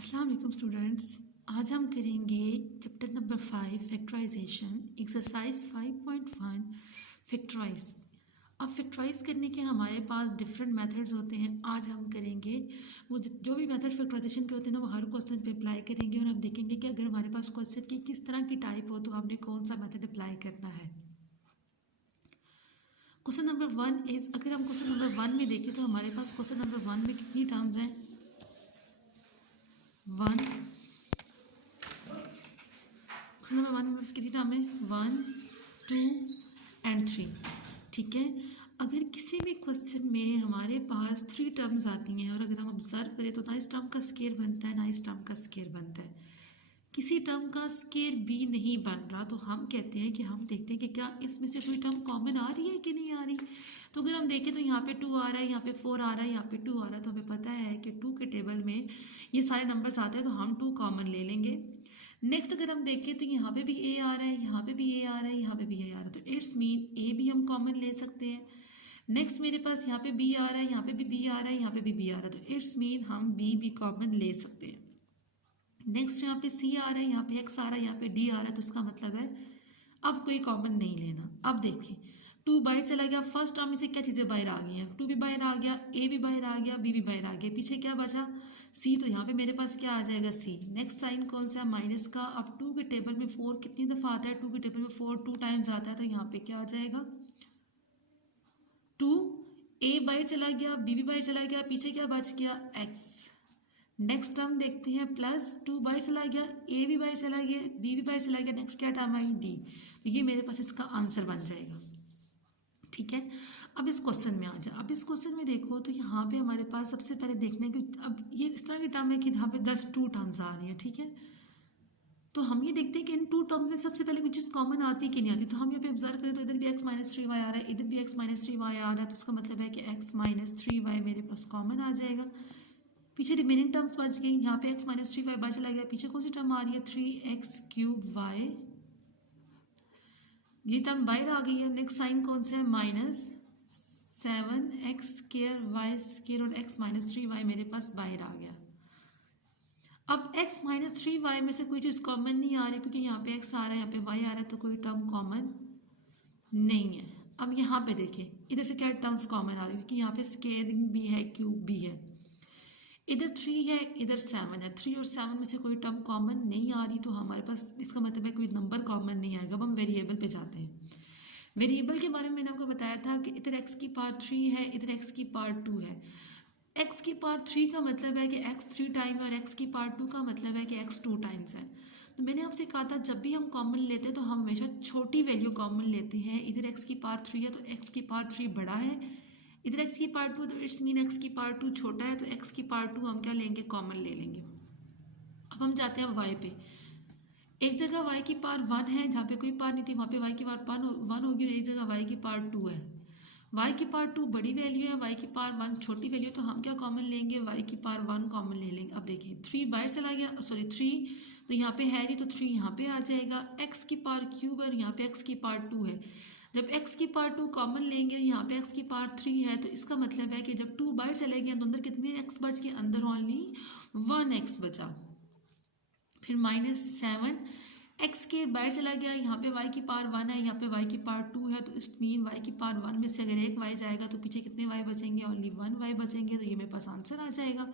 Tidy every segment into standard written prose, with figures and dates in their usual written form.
अस्सलाम वालेकुम स्टूडेंट्स। आज हम करेंगे chapter number 5 factorisation exercise 5.1 factorise. अब फैक्टराइज करने के हमारे पास डिफरेंट मेथड्स होते हैं। आज हम करेंगे वो जो भी मेथड फैक्टराइजेशन के होते हैं ना, वो हर क्वेश्चन पे अप्लाई करेंगे और हम देखेंगे कि अगर हमारे पास क्वेश्चन की किस तरह की टाइप हो तो हमने कौन सा मेथड अप्लाई करना है। क्वेश्चन नंबर 1 इज, अगर हम क्वेश्चन नंबर 1 में देखें तो हमारे पास क्वेश्चन नंबर 1 में कितनी टर्म्स हैं? 1। क्वेश्चन नंबर 1 में कितनी टर्म है? 1, 2 एंड 3। ठीक है। अगर किसी भी क्वेश्चन में हमारे पास 3 टर्म्स आती हैं और अगर हम ऑब्जर्व करें तो ना इस टर्म का स्केयर बनता है ना इस टर्म का स्केयर बनता है, किसी टर्म का स्केयर भी नहीं बन रहा, तो हम कहते हैं कि हम देखते हैं कि क्या इसमें से कोई टर्म कॉमन आ रही है कि नहीं आ रही। तो अगर हम देखें तो यहाँ पे 2 आ रहा है, यहाँ पे 4 आ रहा है, यहाँ पे 2 आ रहा है, तो हमें पता है कि 2 के टेबल में ये सारे नंबर्स आते हैं तो हम 2 कॉमन ले लेंगे। नेक्स्ट अगर हम देखें तो यहाँ पे भी ए आ रहा है, यहाँ पे भी ए आ रहा है, यहाँ पे भी ए आ रहा है, तो इट्स मीन ए भी हम कॉमन ले सकते हैं। नेक्स्ट मेरे पास यहाँ पे बी आ रहा है, यहाँ पे भी बी आ रहा है, यहाँ पे भी बी आ रहा है, तो इट्स मीन हम बी भी कॉमन ले सकते हैं। नेक्स्ट यहाँ पे सी आ रहा है, यहाँ पे एक्स आ रहा है, यहाँ पे डी आ रहा है, तो इसका मतलब है अब कोई कॉमन नहीं लेना। अब देखिए 2 बाहर चला गया, फर्स्ट टर्म में से क्या चीज़ें बाहर आ गई हैं? 2 भी बाहर आ गया, ए भी बाहर आ गया, बी भी बाहर आ गया, पीछे क्या बचा? सी। तो यहाँ पे मेरे पास क्या आ जाएगा? सी। नेक्स्ट साइन कौन सा है? माइनस का। अब 2 के टेबल में 4 कितनी दफ़ा आता है? 2 के टेबल में 4 2 टाइम्स आता है, तो यहाँ पे क्या आ जाएगा? 2। ए बाहर चला गया, बी भी बाहर चला गया, पीछे क्या बच गया? एक्स। नेक्स्ट टर्म देखते हैं, प्लस 2 बाहर चला गया, ए भी बाहर चला गया, बी भी बाहर चला गया, नेक्स्ट क्या टर्म आई? डी। तो ये मेरे पास इसका आंसर बन जाएगा। ठीक है। अब इस क्वेश्चन में आ जाए। अब इस क्वेश्चन में देखो तो यहाँ पे हमारे पास सबसे पहले देखना है कि अब ये इस तरह की टर्म है कि जहाँ पे जस्ट 2 टर्म्स आ रही है। ठीक है। तो हम ये देखते हैं कि इन 2 टर्म्स में सबसे पहले कुछ चीज़ कॉमन आती है कि नहीं आती। तो हम यहाँ पे ऑब्जर्व करें तो इधर भी x माइनस 3y आ रहा है, इधर भी x माइनस 3y आ रहा है, तो इसका मतलब है कि x माइनस 3y मेरे पास कॉमन आ जाएगा। पीछे रिमेनिंग टर्म्स बच गई, यहाँ पे x माइनस 3y बाहर चला गया, पीछे कौन सी टर्म आ रही है? 3x क्यूब y, ये टर्म बाहर आ गई है। नेक्स्ट साइन कौन सा है? Minus 7x square y square और x माइनस 3y मेरे पास बाहर आ गया। अब x माइनस 3y में से कोई चीज़ कॉमन नहीं आ रही क्योंकि यहाँ पे x आ रहा है, यहाँ पे y आ रहा है, तो कोई टर्म कॉमन नहीं है। अब यहाँ पे देखें इधर से क्या टर्म्स कॉमन आ रही है, क्योंकि यहाँ पे स्क्वायरिंग भी है, क्यूब भी है, इधर 3 है, इधर 7 है, 3 और 7 में से कोई टर्म कॉमन नहीं आ रही, तो हमारे पास इसका मतलब है कोई नंबर कॉमन नहीं आएगा। अब हम वेरिएबल पे जाते हैं। वेरिएबल के बारे में मैंने आपको बताया था कि इधर x की पावर 3 है, इधर x की पावर 2 है। x की पावर 3 का मतलब है कि x 3 टाइम है और x की पावर 2 का मतलब है कि x 2 टाइम्स है। तो मैंने आपसे कहा था जब भी हम कॉमन लेते हैं तो हम हमेशा छोटी वैल्यू कॉमन लेते हैं। इधर x की पावर 3 है तो x की पावर 3 बड़ा है, इधर x की पावर 2 तो इट्स मीन x की पावर 2 छोटा है, तो x की पावर 2 हम क्या लेंगे? कॉमन ले लेंगे। अब हम जाते हैं y पे। एक जगह y की पावर 1 है, जहाँ पे कोई पावर नहीं थी वहाँ पे y की पावर 1 होगी, और एक जगह y की पावर 2 है। y की पावर 2 बड़ी वैल्यू है, y की पावर 1 छोटी वैल्यू, तो हम क्या कॉमन लेंगे? y की पावर 1 कॉमन ले लेंगे। अब देखिए 3 बाहर चला गया, सॉरी 3 तो यहाँ पे है नहीं, तो 3 यहाँ पे आ जाएगा। x की पावर क्यूब और यहाँ पे x की पावर 2 है, जब x की पावर 2 कॉमन लेंगे, यहाँ पे x की पावर 3 है, तो इसका मतलब है कि जब 2 बाहर चले गए तो अंदर कितने x बच गए? अंदर ओनली 1x बचा। फिर माइनस 7 एक्स के बाहर चला गया, यहाँ पे y की पावर 1 है, यहाँ पे y की पावर 2 है, तो इस मीन y की पावर 1 में से अगर एक y जाएगा तो पीछे कितने y बचेंगे? ओनली 1 y बचेंगे, तो ये मेरे पास आंसर आ जाएगा।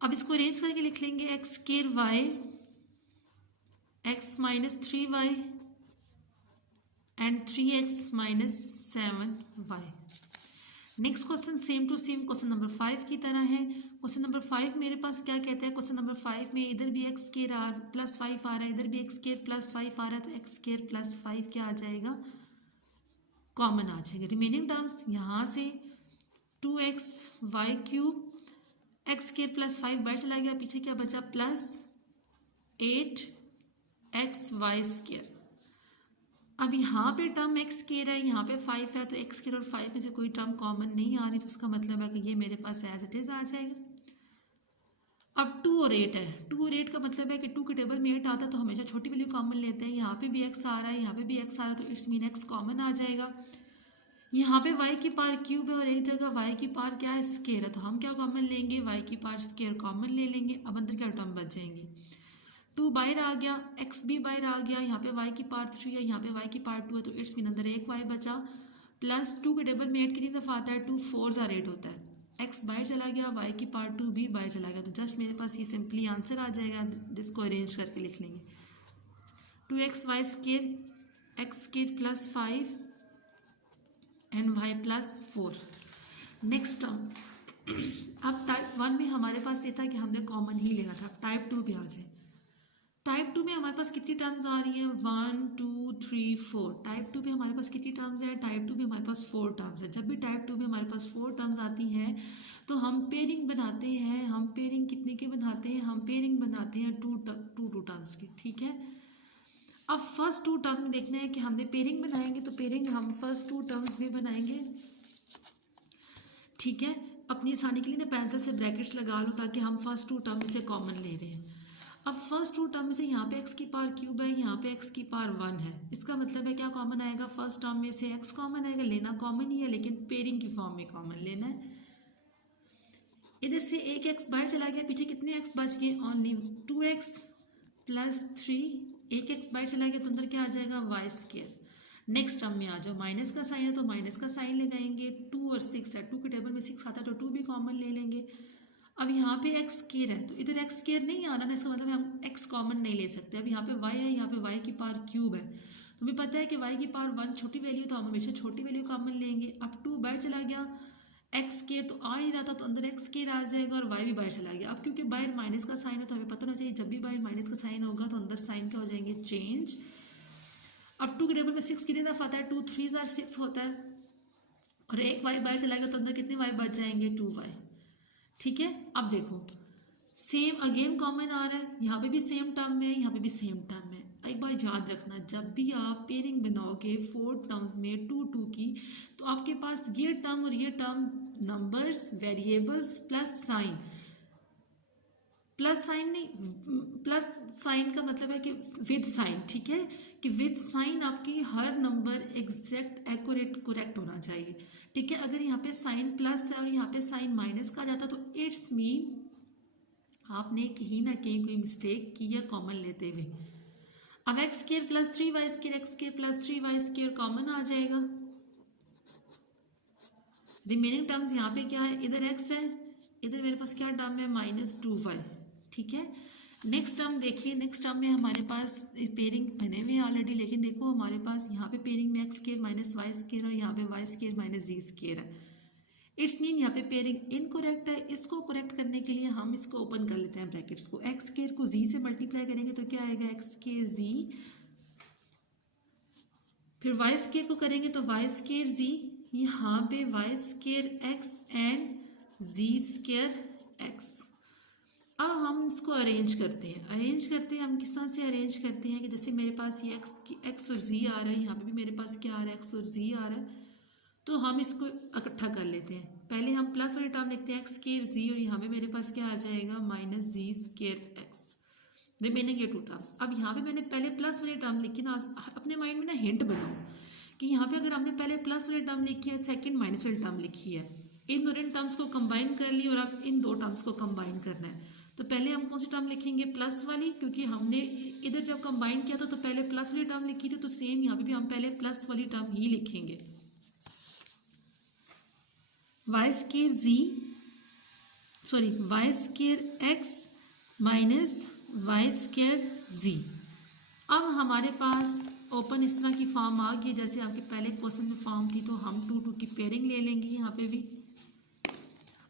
अब इसको अरेंज करके लिख लेंगे, x square y x minus 3y and 3x minus 7y। Next question same to same question number 5 की तरह है। क्वेश्चन नंबर 5 मेरे पास क्या कहता है? क्वेश्चन नंबर 5 में इधर भी एक्स स्क्वायर प्लस 5 आ रहा है, इधर भी एक्स स्क्वायर प्लस 5 आ रहा है, तो एक्स स्क्वायर प्लस 5 क्या आ जाएगा? कॉमन आ जाएगा। रिमेनिंग टर्म्स यहाँ से 2xy cube, x square plus 5 बाहर चला गया, पीछे क्या बचा? Plus 8xy square. अब यहाँ पे टर्म x स्क्वायर है, यहाँ पे 5 है, तो x स्क्वायर और 5 में से कोई टर्म कॉमन नहीं आ रही, तो उसका मतलब है कि ये मेरे पास एज इट इज आ जाएगा। अब 2 और 8 है, 2 और 8 का मतलब है कि 2 के टेबल में 8 आता है तो हमेशा छोटी वैल्यू कॉमन लेते हैं। यहाँ पे भी x आ रहा है, यहाँ पे भी x आ रहा है, तो इट्स मीन x कॉमन आ जाएगा। यहाँ पे y की पावर क्यूब है और एक जगह y की पावर क्या है, स्केयर है, तो हम क्या कॉमन लेंगे, y की पावर स्केयर कॉमन ले लेंगे। अब अंदर क्या टर्म बच जाएंगे, 2 बाहर आ गया, x भी बाहर आ गया, यहाँ पे y की पावर 3 है, यहाँ पे y की पावर 2 है, तो इट्स मीन अंदर एक y बचा, प्लस 2 के टेबल में 8 कितनी दफ़ा आता है, 2 4 ज़ा 8 होता है, x बाहर चला गया, y की पावर 2 भी बाहर चला गया, तो जस्ट मेरे पास ये सिंपली आंसर आ जाएगा, जिसको अरेंज करके लिख लेंगे, 2xy square x square plus 5 and y plus 4। Next term, अब टाइप 1 में हमारे पास ये था कि हमने कॉमन ही लेना था, अब टाइप 2 पे आ जाए। टाइप 2 में हमारे पास कितनी टर्म्स आ रही हैं, 1 2 3 4। टाइप 2 पे हमारे पास कितनी टर्म्स है, टाइप 2 पे हमारे पास 4 टर्म्स है। जब भी टाइप 2 में हमारे पास 4 टर्म्स आती हैं तो हम पेयरिंग बनाते हैं। हम पेयरिंग कितने के बनाते हैं, हम पेयरिंग बनाते हैं टू टर्म्स की, ठीक है। अब फर्स्ट 2 टर्म में देखना है कि हमने पेयरिंग बनाएंगे, तो पेयरिंग हम फर्स्ट 2 टर्म्स में बनाएंगे, ठीक है। अपनी आसानी के लिए ना पेंसिल से ब्रैकेट्स लगा लो ताकि हम फर्स्ट 2 टर्म में से कॉमन ले रहे हैं। अब फर्स्ट 2 टर्म में से यहाँ पे x की पावर क्यूब है, यहाँ पे x की पावर 1 है, इसका मतलब है क्या कॉमन आएगा, फर्स्ट टर्म में से x कॉमन आएगा, लेना कॉमन ही है लेकिन पेयरिंग की फॉर्म में कॉमन लेना है। इधर से एक x बाहर चला गया, पीछे कितने x बच गए, ओनली 2x प्लस 3, एक x बाहर चला गया तो अंदर क्या आ जाएगा, y स्क्वायर। नेक्स्ट टर्म में आ जाओ, माइनस का साइन है तो माइनस का साइन लगाएंगे, 2 और 6 है, 2 के टेबल में 6 आता है तो 2 भी कॉमन ले लेंगे। अब यहाँ पे x स्क्वायर है तो इधर x स्क्वायर नहीं आ रहा ना, इसका मतलब हम x कॉमन नहीं ले सकते। अब यहाँ पे y है, यहाँ पे y की पावर क्यूब है, तो हमें पता है कि y की पावर 1 छोटी वैल्यू, तो हम हमेशा छोटी वैल्यू कॉमन लेंगे। अब 2 बाहर चला गया, x स्क्वायर तो आ ही रहा था तो अंदर x स्क्वायर आ जाएगा और y भी बाहर चला गया। अब क्योंकि बाहर माइनस का साइन है तो हमें पता होना चाहिए जब भी बाहर माइनस का साइन होगा तो अंदर साइन क्या हो जाएंगे, चेंज। अब 2 के टेबल में 6 कितनी दफ़ा आता है, 2 3 ज़ार 6 होता है, और एक y बाहर चलाएगा तो अंदर कितने y बच जाएंगे, 2y, ठीक है। अब देखो सेम अगेन कॉमन आ रहा है, यहाँ पे भी सेम टर्म है, यहाँ पे भी सेम टर्म है। एक बार याद रखना, जब भी आप पेयरिंग बनाओगे 4 टर्म्स में 2 2 की, तो आपके पास ये टर्म और ये term numbers, variables plus sign, plus sign नहीं, प्लस साइन का मतलब है कि विद साइन, ठीक है, कि विद साइन आपकी हर नंबर एग्जैक्ट एक्यूरेट करेक्ट होना चाहिए, ठीक है। अगर यहाँ पे साइन प्लस है और यहाँ पे साइन माइनस का जाता तो इट्स मीन आपने कहीं ना कहीं कोई मिस्टेक की है कॉमन लेते हुए। अब x square plus 3y square, x square plus 3y square common आ जाएगा। रिमेनिंग टर्म्स यहाँ पे क्या है, इधर x है, इधर मेरे पास क्या टर्म है, -2y, ठीक है। नेक्स्ट टर्म देखिए, नेक्स्ट टर्म में हमारे पास पेयरिंग बने हुए ऑलरेडी, लेकिन देखो हमारे पास यहाँ पे पेयरिंग में x square minus y square और यहाँ पे y square minus z square है। इट्स मीन यहाँ पे पेयरिंग इनकरेक्ट है। इसको करेक्ट करने के लिए हम इसको ओपन कर लेते हैं ब्रैकेट्स को, एक्स स्क्वायर को जी से मल्टीप्लाई करेंगे तो क्या आएगा, एक्स स्क्वायर जी, फिर वाई स्क्वायर को करेंगे तो वाई स्क्वायर जी, यहाँ पे y square x and z square x. अब हम इसको अरेंज करते हैं, हम किस तरह से अरेंज करते हैं कि जैसे मेरे पास ये एक्स और जी आ रहा है, यहाँ पे भी मेरे पास क्या आ रहा है, एक्स और जी आ रहा है, तो हम इसको इकट्ठा कर लेते हैं। पहले हम प्लस वाली टर्म लिखते हैं एक्स स्क्वायर जी, और यहाँ पे मेरे पास क्या आ जाएगा, minus z square x, remaining ये 2 टर्म्स। अब यहाँ पे मैंने पहले प्लस वाली टर्म लिखी ना, अपने माइंड में ना हिंट बनाओ कि यहाँ पे अगर हमने पहले प्लस वाली टर्म लिखी है, सेकंड माइनस वाली टर्म लिखी है, इन और इन टर्म्स को कंबाइन कर ली और अब इन 2 टर्म्स को कंबाइन करना है, तो पहले हम कौन सी टर्म लिखेंगे, प्लस वाली, क्योंकि हमने इधर जब कंबाइन किया था तो पहले प्लस वाली टर्म लिखी थी, तो सेम यहाँ पे भी हम पहले प्लस वाली टर्म ही लिखेंगे, y square z, sorry y square x minus y square z. अब हमारे पास ओपन इस तरह की फॉर्म आ गई जैसे आपके पहले क्वेश्चन में फॉर्म थी, तो हम 2 2 की पेयरिंग ले लेंगे यहाँ पे भी।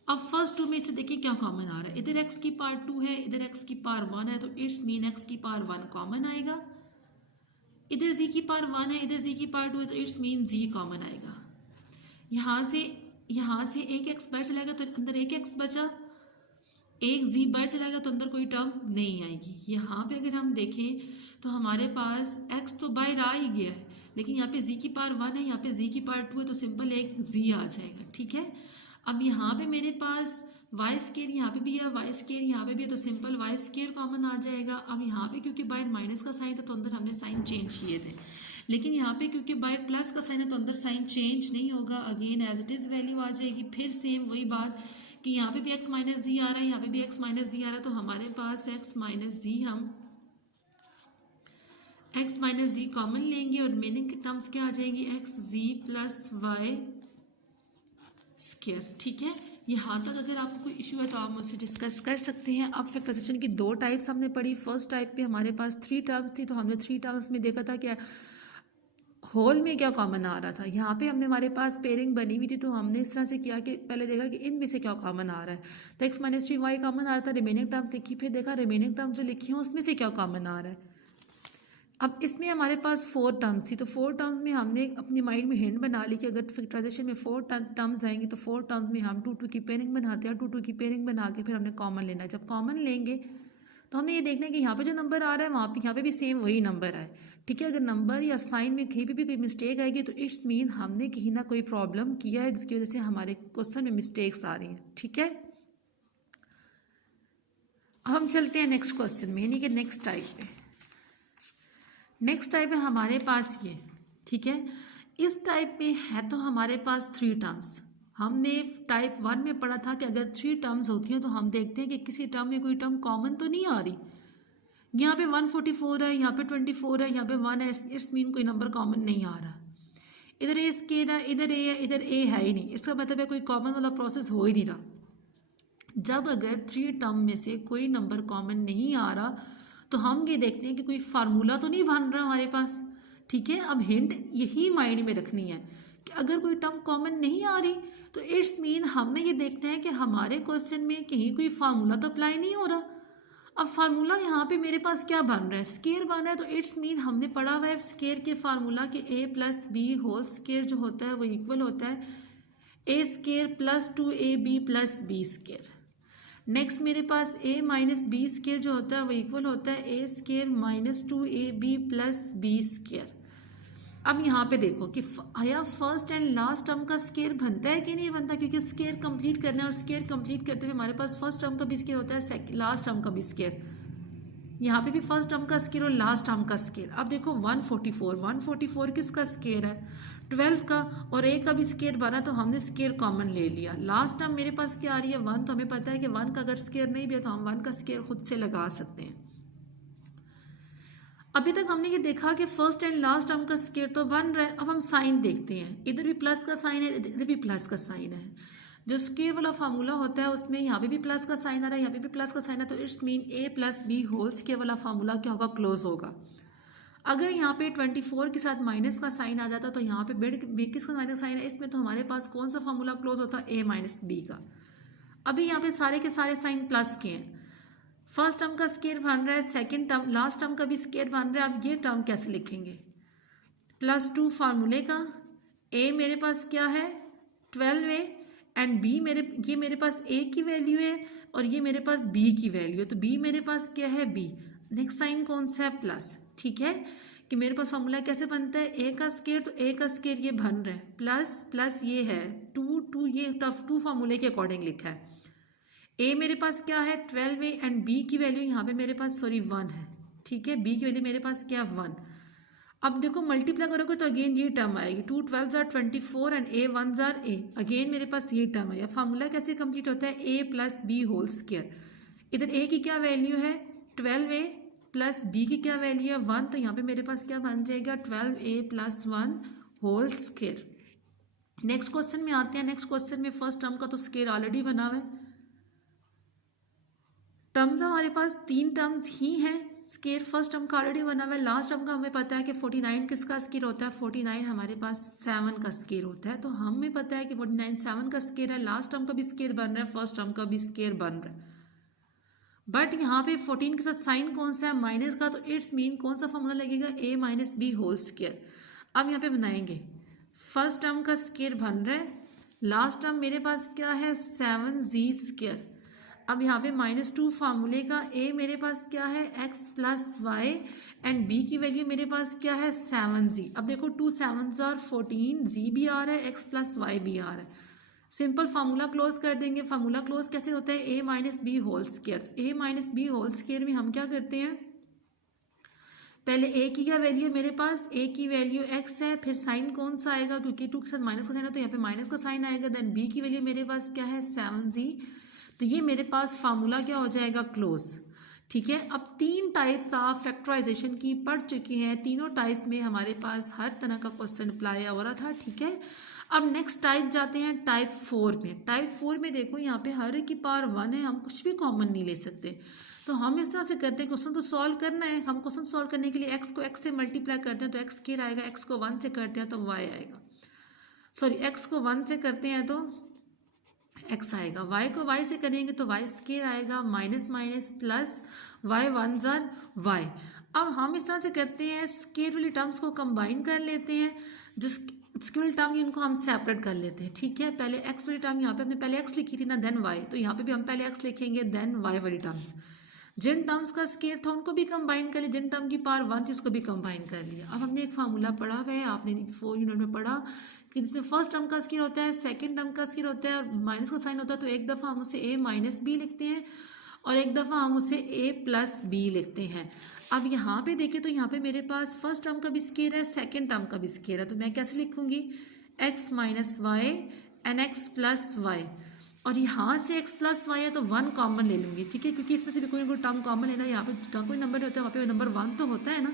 अब फर्स्ट 2 में से देखिए क्या कॉमन आ रहा है, इधर x की पावर 2 है, इधर x की पावर 1 है, तो इट्स मीन x की पावर 1 कॉमन आएगा। इधर z की पावर 1 है, इधर z की पावर 2 है, तो इट्स मीन z कॉमन आएगा। यहाँ से एक x बाहर चलाएगा तो अंदर एक x बचा, एक z बाहर चलाएगा तो अंदर कोई टर्म नहीं आएगी। यहाँ पे अगर हम देखें तो हमारे पास x तो बाहर आ ही गया है, लेकिन यहाँ पे z की पावर 1 है, यहाँ पे z की पावर 2 है, तो सिंपल एक z आ जाएगा, ठीक है। अब यहाँ पे मेरे पास वाई स्क्वायर यहाँ पे भी है, वाई स्क्वायर यहाँ पे भी है, तो सिंपल वाई स्क्वायर कॉमन आ जाएगा। अब यहाँ पे क्योंकि बाहर माइनस का साइन था तो अंदर हमने साइन चेंज किए थे, लेकिन यहाँ पे क्योंकि बाय प्लस का साइन है तो अंदर साइन चेंज नहीं होगा, again as it is value आ जाएगी। फिर सेम वही बात कि यहाँ पे भी x माइनस जी आ रहा है, यहाँ पे भी x माइनस जी आ रहा है, तो हमारे पास x माइनस जी, हम x माइनस जी कॉमन लेंगे और रिमेनिंग टर्म्स क्या आ जाएंगी, एक्स जी प्लस वाई स्क्वायर। ठीक है, यहाँ तक अगर आपको कोई इशू है तो आप मुझसे डिस्कस कर सकते हैं। अब फैक्टराइजेशन की दो टाइप्स हमने पढ़ी। फर्स्ट टाइप पे हमारे पास 3 टर्म्स थी, तो हमने 3 टर्म्स में देखा था क्या होल में क्या कॉमन आ रहा था। यहाँ पे हमने हमारे पास पेयरिंग बनी हुई थी, तो हमने इस तरह से किया कि पहले देखा कि इनमें से क्या कॉमन आ रहा है, तो x minus three y common आ रहा था, रिमेनिंग टर्म्स लिखी, फिर देखा रिमेनिंग टर्म्स जो लिखी हैं उसमें से क्या कॉमन आ रहा है। अब इसमें हमारे पास 4 टर्म्स थी, तो 4 टर्म्स में हमने अपनी माइंड में हिंट बना ली कि अगर फैक्टराइजेशन में 4 टर्म्स आएंगी तो 4 टर्म्स में हम 2 की पेयरिंग बनाते हैं, 2 की पेयरिंग बना के फिर हमने कॉमन लेना है। जब कॉमन लेंगे तो हमने ये देखना है कि यहाँ पे जो नंबर आ रहा है वहाँ पे यहाँ पे भी सेम वही नंबर है। ठीक है, अगर नंबर या साइन में कहीं भी कोई मिस्टेक आएगी तो इट्स मीन हमने कहीं ना कोई प्रॉब्लम किया है जिसकी वजह से हमारे क्वेश्चन में मिस्टेक्स आ रही हैं। ठीक है, अब हम चलते हैं नेक्स्ट क्वेश्चन में, यानी कि नेक्स्ट टाइप पे। नेक्स्ट टाइप है हमारे पास ये। ठीक है, इस टाइप में है तो हमारे पास 3 टर्म्स। हमने टाइप 1 में पढ़ा था कि अगर 3 टर्म्स होती हैं तो हम देखते हैं कि किसी टर्म में कोई टर्म कॉमन तो नहीं आ रही। यहाँ पे 144 है, यहाँ पे 24 है, यहाँ पे 1 है, इट्स मीन कोई नंबर कॉमन नहीं आ रहा। इधर ए स्केयर है, इधर ए है, इधर ए है ही नहीं, इसका मतलब है कोई कॉमन वाला प्रोसेस हो ही नहीं रहा। जब अगर 3 टर्म में से कोई नंबर कॉमन नहीं आ रहा तो हम ये देखते हैं कि कोई फार्मूला तो नहीं बन रहा हमारे पास। ठीक है, अब हिंट यही माइंड में रखनी है कि अगर कोई टर्म कॉमन नहीं आ रही तो इट्स मीन हमने ये देखना है कि हमारे क्वेश्चन में कहीं कोई फार्मूला तो अप्लाई नहीं हो रहा। अब फार्मूला यहाँ पे मेरे पास क्या बन रहा है, स्केयर बन रहा है, तो इट्स मीन हमने पढ़ा हुआ है स्केयर के फार्मूला कि a plus b whole square जो होता है वो इक्वल होता है a square plus 2ab plus b square. Next मेरे पास a माइनस बी स्केयर जो होता है वो इक्वल होता है a square minus 2ab plus b square. अब यहाँ पे देखो कि आया फर्स्ट एंड लास्ट टर्म का स्केयर बनता है कि नहीं बनता, क्योंकि स्केयर कंप्लीट करना है और स्केयर कंप्लीट करते हुए हमारे पास फर्स्ट टर्म का भी स्केयर होता है, लास्ट टर्म का भी स्केयर। यहाँ पे भी फर्स्ट टर्म का स्केयर और लास्ट टर्म का स्केयर। अब देखो 144 किसका स्केयर है, 12 का, और a का भी स्केयर बना तो हमने स्केयर कॉमन ले लिया। लास्ट टर्म मेरे पास क्या आ रही है 1, तो हमें पता है कि 1 का अगर स्केयर नहीं भी है तो हम 1 का स्केयर खुद से लगा सकते हैं। अभी तक हमने ये देखा कि फर्स्ट एंड लास्ट टर्म का स्केयर तो बन रहा है। अब हम साइन देखते हैं, इधर भी प्लस का साइन है, इधर भी प्लस का साइन है। जो स्केयर वाला फार्मूला होता है उसमें यहाँ पे भी प्लस का साइन आ रहा है, यहाँ पे भी प्लस का साइन है, तो it's mean a plus b whole square वाला फार्मूला क्या होगा, क्लोज होगा। अगर यहाँ पे 24 के साथ माइनस का साइन आ जाता तो यहाँ पे बेड किसका माइनस साइन है, इसमें तो हमारे पास कौन सा फार्मूला क्लोज होता है, a माइनस बी का। अभी यहाँ पे सारे के सारे साइन प्लस के हैं। फर्स्ट टर्म का स्केयर बन रहा है, सेकेंड टर्म लास्ट टर्म का भी स्केयर बन रहा है। अब ये टर्म कैसे लिखेंगे, +2 फार्मूले का, a मेरे पास क्या है 12a एंड b ये मेरे पास a की वैल्यू है और ये मेरे पास b की वैल्यू है, तो b मेरे पास क्या है b। नेक्स्ट साइन कौन सा है, प्लस। ठीक है, कि मेरे पास फार्मूला कैसे बनता है, a का स्केयर, तो a का स्केयर ये बन रहा है प्लस प्लस ये है 2 ये 2 फार्मूले के अकॉर्डिंग लिखा है। a मेरे पास क्या है 12a एंड b की वैल्यू यहाँ पे मेरे पास 1 है। ठीक है, b की वैल्यू मेरे पास क्या 1। अब देखो मल्टीप्लाई करोगे तो अगेन ये टर्म आएगी, 2 12 jar 24 and a 1 jar a, again मेरे पास ये टर्म है। फार्मूला कैसे कंप्लीट होता है, a plus b whole square. इधर a की क्या वैल्यू है 12a प्लस b की क्या वैल्यू है 1, तो यहाँ पे मेरे पास क्या बन जाएगा 12a plus 1 whole square. Next question में आते हैं। नेक्स्ट क्वेश्चन में फर्स्ट टर्म का तो स्केयर ऑलरेडी बना हुआ है। टर्म्स हमारे पास 3 टर्म्स ही हैं, स्केयर फर्स्ट टर्म का ऑलरेडी बना हुआ है। लास्ट टर्म का हमें पता है कि 49 किसका स्केयर होता है, 49 हमारे पास 7 का स्केयर होता है, तो हमें पता है कि 49 7 का स्केयर है। लास्ट टर्म का भी स्केयर बन रहा है, फर्स्ट टर्म का भी स्केयर बन रहा है, बट यहाँ पे 14 के साथ साइन कौन सा है, माइनस का, तो इट्स मीन कौन सा फॉर्मूला लगेगा, a minus b whole square. अब यहाँ पे बनाएंगे, फर्स्ट टर्म का स्केयर बन रहा है, लास्ट टर्म मेरे पास क्या है 7z स्केयर। अब यहाँ पे -2 फार्मूले का, a मेरे पास क्या है x plus y and b की वैल्यू मेरे पास क्या है 7z। अब देखो 2 7 आर 14, z भी आ रहा है, x प्लस वाई भी आ रहा है। सिंपल फार्मूला क्लोज कर देंगे। फार्मूला क्लोज कैसे होता है, a minus b whole square. a minus b whole square में हम क्या करते हैं, पहले ए की क्या वैल्यू है मेरे पास, ए की वैल्यू एक्स है, फिर साइन कौन सा आएगा, क्योंकि 2 के साथ माइनस का साइन है तो यहाँ पे माइनस का साइन आएगा। देन बी की वैल्यू मेरे पास क्या है 7z। तो ये मेरे पास फार्मूला क्या हो जाएगा क्लोज। ठीक है, अब 3 टाइप्स ऑफ फैक्टराइजेशन की पढ़ चुके हैं, तीनों टाइप्स में हमारे पास हर तरह का क्वेश्चन अप्लाई हो रहा था। ठीक है, अब नेक्स्ट टाइप जाते हैं टाइप 4 में। टाइप 4 में देखो यहाँ पे हर एक की पावर 1 है, हम कुछ भी कॉमन नहीं ले सकते। तो हम इस तरह से करते हैं, क्वेश्चन तो सॉल्व करना है, हम क्वेश्चन सॉल्व करने के लिए एक्स को एक्स से मल्टीप्लाई करते हैं तो एक्स स्क्वायर आएगा, एक्स को 1 से करते हैं तो वाई आएगा, सॉरी एक्स को 1 से करते हैं तो एक्स आएगा, वाई को वाई से करेंगे तो वाई स्क्वायर आएगा, माइनस माइनस प्लस, वाई 1 जार वाई। अब हम इस तरह से करते हैं, स्क्वायर वाली टर्म्स को कंबाइन कर लेते हैं, जो स्क्वायर वाली टर्म इनको हम सेपरेट कर लेते हैं। ठीक है, पहले एक्स वाली टर्म यहाँ पे हमने पहले एक्स लिखी थी ना, देन वाई, तो यहाँ पे भी हम पहले एक्स लिखेंगे देन वाई वाली टर्म्स। जिन टर्म्स का स्क्वायर था उनको भी कंबाइन कर लिया, जिन टर्म की पावर 1 थी उसको भी कंबाइन कर लिया। अब हमने एक फार्मूला पढ़ा हुआ है, आपने 4 यूनिट में पढ़ा कि जिसमें फर्स्ट टर्म का स्क्वायर होता है, सेकंड टर्म का स्क्वायर होता है और माइनस का साइन होता है, तो एक दफ़ा हम उसे a माइनस बी लिखते हैं और एक दफ़ा हम उसे a प्लस बी लिखते हैं। अब यहाँ पे देखें तो यहाँ पे मेरे पास फर्स्ट टर्म का भी स्क्वायर है, सेकेंड टर्म का भी स्क्वायर है, तो मैं कैसे लिखूँगी x minus y and x plus y, और यहाँ से x प्लस वाई है तो 1 कॉमन ले लूँगी। ठीक है, क्योंकि इसमें से भी कोई ना कोई टर्म कॉमन लेना, यहाँ पे कोई नंबर नहीं होता है, वहाँ पे नंबर 1 तो होता है ना,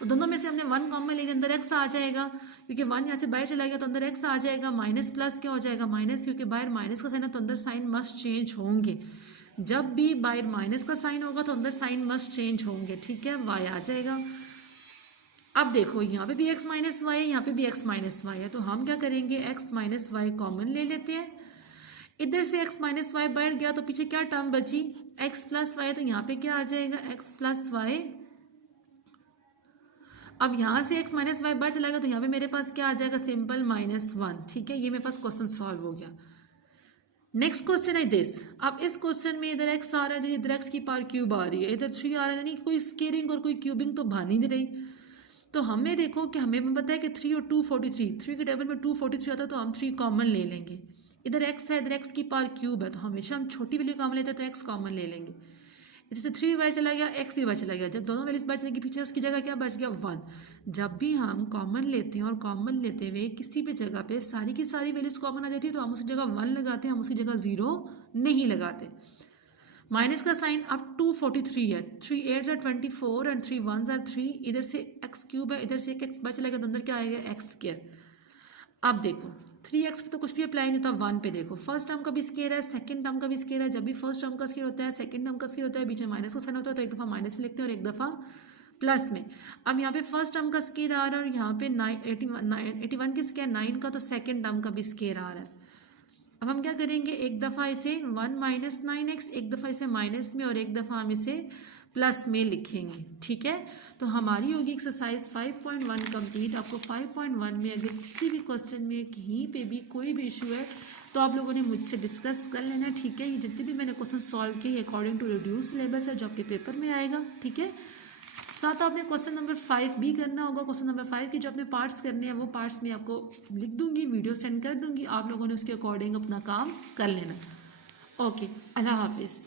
तो दोनों में से हमने 1 कॉमन ले, अंदर x आ जाएगा, क्योंकि 1 यहाँ से बाहर चला गया तो अंदर x आ जाएगा, माइनस प्लस क्या हो जाएगा माइनस, क्योंकि बाहर माइनस का साइन है तो अंदर साइन मस्ट चेंज होंगे, जब भी बाहर माइनस का साइन होगा तो अंदर साइन मस्ट चेंज होंगे। ठीक है, y आ जाएगा। अब देखो यहाँ पे भी x माइनस वाई है, यहाँ पे भी x माइनस वाई है, तो हम क्या करेंगे x माइनस वाई कॉमन ले लेते हैं, इधर से x माइनस वाई बैठ गया तो पीछे क्या टर्म बची x प्लस वाई, तो यहाँ पे क्या आ जाएगा x प्लस वाई। अब यहाँ से x माइनस वाई बाहर चला गया तो यहाँ पे मेरे पास क्या आ जाएगा सिंपल -1। ठीक है, ये मेरे पास क्वेश्चन सॉल्व हो गया। नेक्स्ट क्वेश्चन है दिस। अब इस क्वेश्चन में इधर x आ रहा है, इधर x की पावर क्यूब आ रही है, इधर 3 आ रहा है, यानी कोई स्केयरिंग और कोई क्यूबिंग तो बन ही नहीं रही। तो हमें देखो कि हमें पता है कि 3 और 2 43, 3 के टेबल में 2 43 आता है तो हम 3 कॉमन ले लेंगे, इधर x है, इधर x की पावर क्यूब है, तो हमेशा हम छोटी वैल्यू कॉमन लेते हैं तो x कॉमन ले लेंगे। जैसे 3 बार चला गया, x भी बार चला गया, जब दोनों वैल्यूज बार चलेगी पीछे उसकी जगह क्या बच गया 1। जब भी हम कॉमन लेते हैं और कॉमन लेते हुए किसी भी जगह पे सारी की सारी वैल्यूज कॉमन आ जाती है तो हम उसकी जगह 1 लगाते हैं, हम उसकी जगह 0 नहीं लगाते। माइनस का साइन अब 243 है, 3 8 are 24 एंड 3 1 are 3, इधर से x क्यूब है, इधर से एक x बार चलेगा तो अंदर क्या आएगा x स्क्वायर। अब देखो 3x पे तो कुछ भी अप्लाई नहीं होता, 1 पे देखो फर्स्ट टर्म का भी स्क्वायर है, सेकंड टर्म का भी स्क्वायर है, जब भी फर्स्ट टर्म का स्क्वायर होता है सेकंड टर्म का स्क्वायर होता है, बीच में माइनस का साइन होता है तो एक दफ़ा माइनस में लिखते हैं और एक दफ़ा प्लस में। अब यहाँ पे फर्स्ट टर्म का स्क्वायर आ रहा है और यहाँ पे 81 के स्क्वायर 9 का, तो सेकंड टर्म का भी स्क्वायर आ रहा है। अब हम क्या करेंगे, एक दफ़ा इसे 1 माइनस 9x, एक दफ़ा इसे माइनस में और एक दफ़ा हम इसे प्लस में लिखेंगे। ठीक है, तो हमारी होगी एक्सरसाइज 5.1 कंप्लीट। आपको 5.1 में अगर किसी भी क्वेश्चन में कहीं पे भी कोई भी इशू है तो आप लोगों ने मुझसे डिस्कस कर लेना। ठीक है, ये जितने भी मैंने क्वेश्चन सॉल्व किए अकॉर्डिंग टू रिड्यूस सिलेबस है जो आपके पेपर में आएगा। ठीक है, साथ आपने क्वेश्चन नंबर 5 भी करना होगा। क्वेश्चन नंबर 5 की जो आपने पार्ट्स करने हैं वो पार्ट्स मैं आपको लिख दूंगी, वीडियो सेंड कर दूंगी, आप लोगों ने उसके अकॉर्डिंग अपना काम कर लेना। ओके, अल्लाह हाफिज़।